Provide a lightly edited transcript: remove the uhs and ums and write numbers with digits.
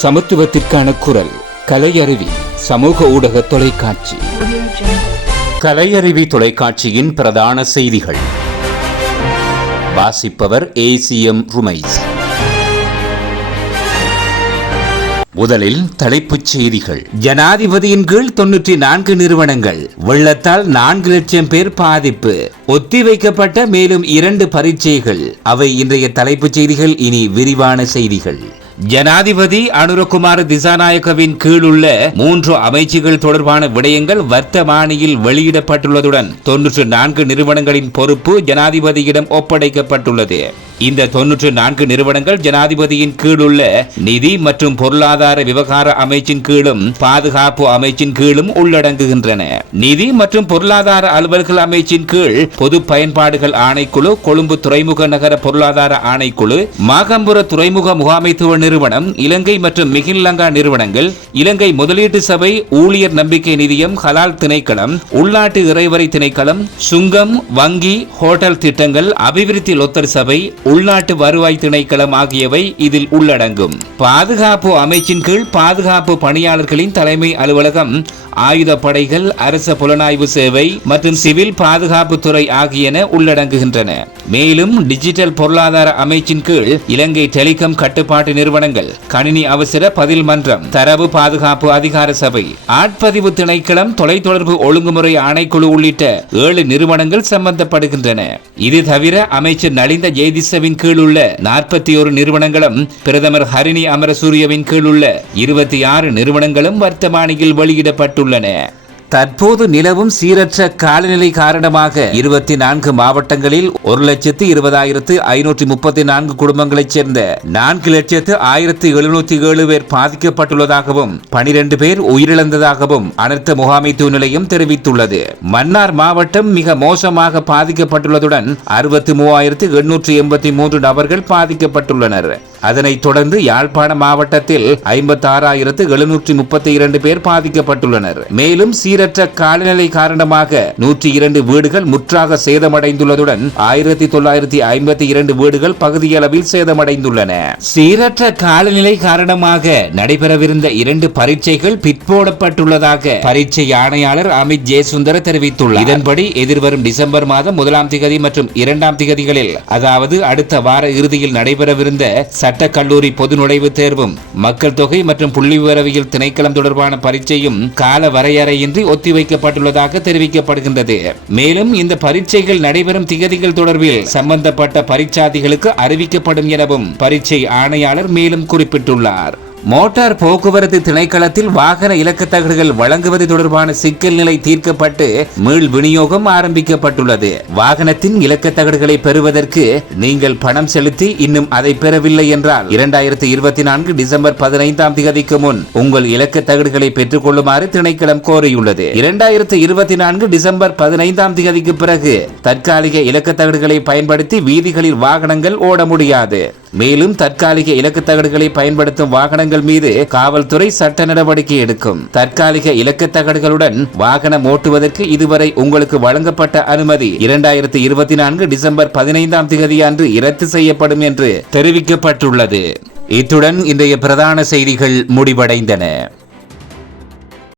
சமத்துவத்திற்கான குரல் கலையருவி சமூக ஊடக தொலைக்காட்சி. கலையருவி தொலைக்காட்சியின் பிரதான செய்திகள் வாசிப்பவர் ACM ருமைஸ். முதலில் தலைப்புச் செய்திகள். ஜனாதிபதியின் கீழ் 94 நிறுவனங்கள், வெள்ளத்தால் 4 லட்சம் பேர் பாதிப்பு, ஒத்திவைக்கப்பட்ட மேலும் 2 பரீட்சைகள். அவை இன்றைய தலைப்புச் செய்திகள். இனி விரிவான செய்திகள். ஜனாதிபதி அனுரகுமார திசாநாயக்கவின் கீழ் உள்ள 3 அமைச்சுகள் தொடர்பான விடயங்கள் வர்த்தமானியில் வெளியிடப்பட்டுள்ளதுடன் 94 நிறுவனங்களின் பொறுப்பு ஜனாதிபதியிடம் ஒப்படைக்கப்பட்டுள்ளது. இந்த 94 நிறுவனங்கள் ஜனாதிபதியின் கீழ் உள்ள நிதி மற்றும் பொருளாதார விவகார அமைச்சின் கீழும் பாதுகாப்பு அமைச்சின் கீழும் உள்ளடங்குகின்றன. நிதி மற்றும் பொருளாதார அலுவல்கள் அமைச்சின் கீழ் பொது பயன்பாடுகள் ஆணைக்குழு, கொழும்பு துறைமுக நகர பொருளாதார ஆணைக்குழு, மாகம்புர துறைமுக முகாமைத்துவ நிறுவனம், இலங்கை மற்றும் மிகின்லங்கா நிறுவனங்கள், இலங்கை முதலீட்டு சபை, ஊழியர் நம்பிக்கை நிதியம், ஹலால் திணைக்களம், உள்நாட்டு இறைவரை திணைக்களம், சுங்கம், வங்கி, ஹோட்டல் திட்டங்கள், அபிவிருத்தி லொத்தர் சபை, உள்நாட்டு வருவாய் திணைக்களம் ஆகியவை இதில் உள்ளடங்கும். பாதுகாப்பு அமைச்சின் கீழ் பாதுகாப்பு பணியாளர்களின் தலைமை அலுவலகம், ஆயுதப்படைகள், அரச புலனாய்வு சேவை மற்றும் சிவில் பாதுகாப்பு துறை ஆகியன உள்ளடங்குகின்றன. மேலும் டிஜிட்டல் பொருளாதார அமைச்சின் கீழ் இலங்கை டெலிகாம் கட்டுப்பாட்டு நிறுவனங்கள், கணினி அவசர பதில் மன்றம், தரவு பாதுகாப்பு அதிகார சபை, ஆட்பதிவு திணைக்களம், தொலைத்தொடர்பு ஒழுங்குமுறை ஆணைக்குழு உள்ளிட்ட 7 நிறுவனங்கள் சம்பந்தப்படுகின்றன. இது தவிர அமைச்சர் நலிந்த ஜெயதிசவின் கீழ் உள்ள 41 நிறுவனங்களும், பிரதமர் ஹரிணி அமரசூரியவின் கீழ் உள்ள 26 நிறுவனங்களும் வர்த்தமானியில் வெளியிடப்பட்டுள்ளன. தற்போது நிலவும் சீரற்ற காலநிலை காரணமாக 24 மாவட்டங்களில் 1,20,534 குடும்பங்களைச் சேர்ந்த 4,1707 பேர் பாதிக்கப்பட்டுள்ளதாகவும் 12 பேர் உயிரிழந்ததாகவும் அனர்த்த முகாமைத்துவ நிலையம் தெரிவித்துள்ளது. மன்னார் மாவட்டம் மிக மோசமாக பாதிக்கப்பட்டுள்ளதுடன் 63,883 நபர்கள் பாதிக்கப்பட்டுள்ளனர். அதனைத் தொடர்ந்து யாழ்ப்பாண மாவட்டத்தில் 56,732 பேர் பாதிக்கப்பட்டுள்ளனர். மேலும் சீரற்ற காலநிலை காரணமாக 102 வீடுகள் முற்றாக சேதமடைந்துள்ளதுடன் 1952 வீடுகள் பகுதியளவில் சேதமடைந்துள்ளன. சீரற்ற காலநிலை காரணமாக நடைபெறவிருந்த 2 பரீட்சைகள் பிற்போடப்பட்டுள்ளதாக பரீட்சை ஆணையாளர் அமித் ஜெயசுந்தர தெரிவித்துள்ளார். இதன்படி எதிர்வரும் டிசம்பர் மாதம் 1ஆம் திகதி மற்றும் 2ஆம் திகதிகளில், அதாவது அடுத்த வார இறுதியில் நடைபெறவிருந்த சட்ட கல்லூரி பொது நுழைவுத் தேர்வும் மக்கள் தொகை மற்றும் புள்ளிவிவரவியல் திணைக்களம் தொடர்பான பரீட்சையும் கால வரையறையின்றி ஒத்திவைக்கப்பட்டுள்ளதாக தெரிவிக்கப்படுகின்றது. மேலும் இந்த பரீட்சைகள் நடைபெறும் திகதிகள் தொடர்பில் சம்பந்தப்பட்ட பரீட்சார்த்திகளுக்கு அறிவிக்கப்படும் எனவும் பரீட்சை ஆணையாளர் மேலும் குறிப்பிட்டுள்ளார். மோட்டார் போக்குவரத்து திணைக்களத்தில் வாகன இலக்கத்தகடுகள் வழங்குவது தொடர்பான சிக்கல் நிலை தீர்க்கப்பட்டு மீள் விநியோகம் ஆரம்பிக்கப்பட்டுள்ளது. வாகனத்தின் இலக்கத்தகடுகளை பெறுவதற்கு நீங்கள் பணம் செலுத்தி இன்னும் அதை பெறவில்லை என்றால் 2024 டிசம்பர் 15ஆம் தேதிக்கு முன் உங்கள் இலக்கத்தகடுகளை பெற்றுக் கொள்ளுமாறு திணைக்களம் கோரியுள்ளது. 2024 டிசம்பர் 15ஆம் தேதிக்கு பிறகு தற்காலிக இலக்கத்தகடுகளை பயன்படுத்தி வீதிகளில் வாகனங்கள் ஓட முடியாது. மேலும் தற்காலிக இலக்கத்தகடுகளை பயன்படுத்தும் வாகனங்கள் மீது காவல்துறை சட்ட நடவடிக்கை எடுக்கும். தற்காலிக இலக்கத்தகடுகளுடன் வாகனம் ஓட்டுவதற்கு இதுவரை உங்களுக்கு வழங்கப்பட்ட அனுமதி 2024 டிசம்பர் 15ஆம் தேதி அன்று ரத்து செய்யப்படும் என்று தெரிவிக்கப்பட்டுள்ளது. இத்துடன் இன்றைய பிரதான செய்திகள் முடிவடைந்தன.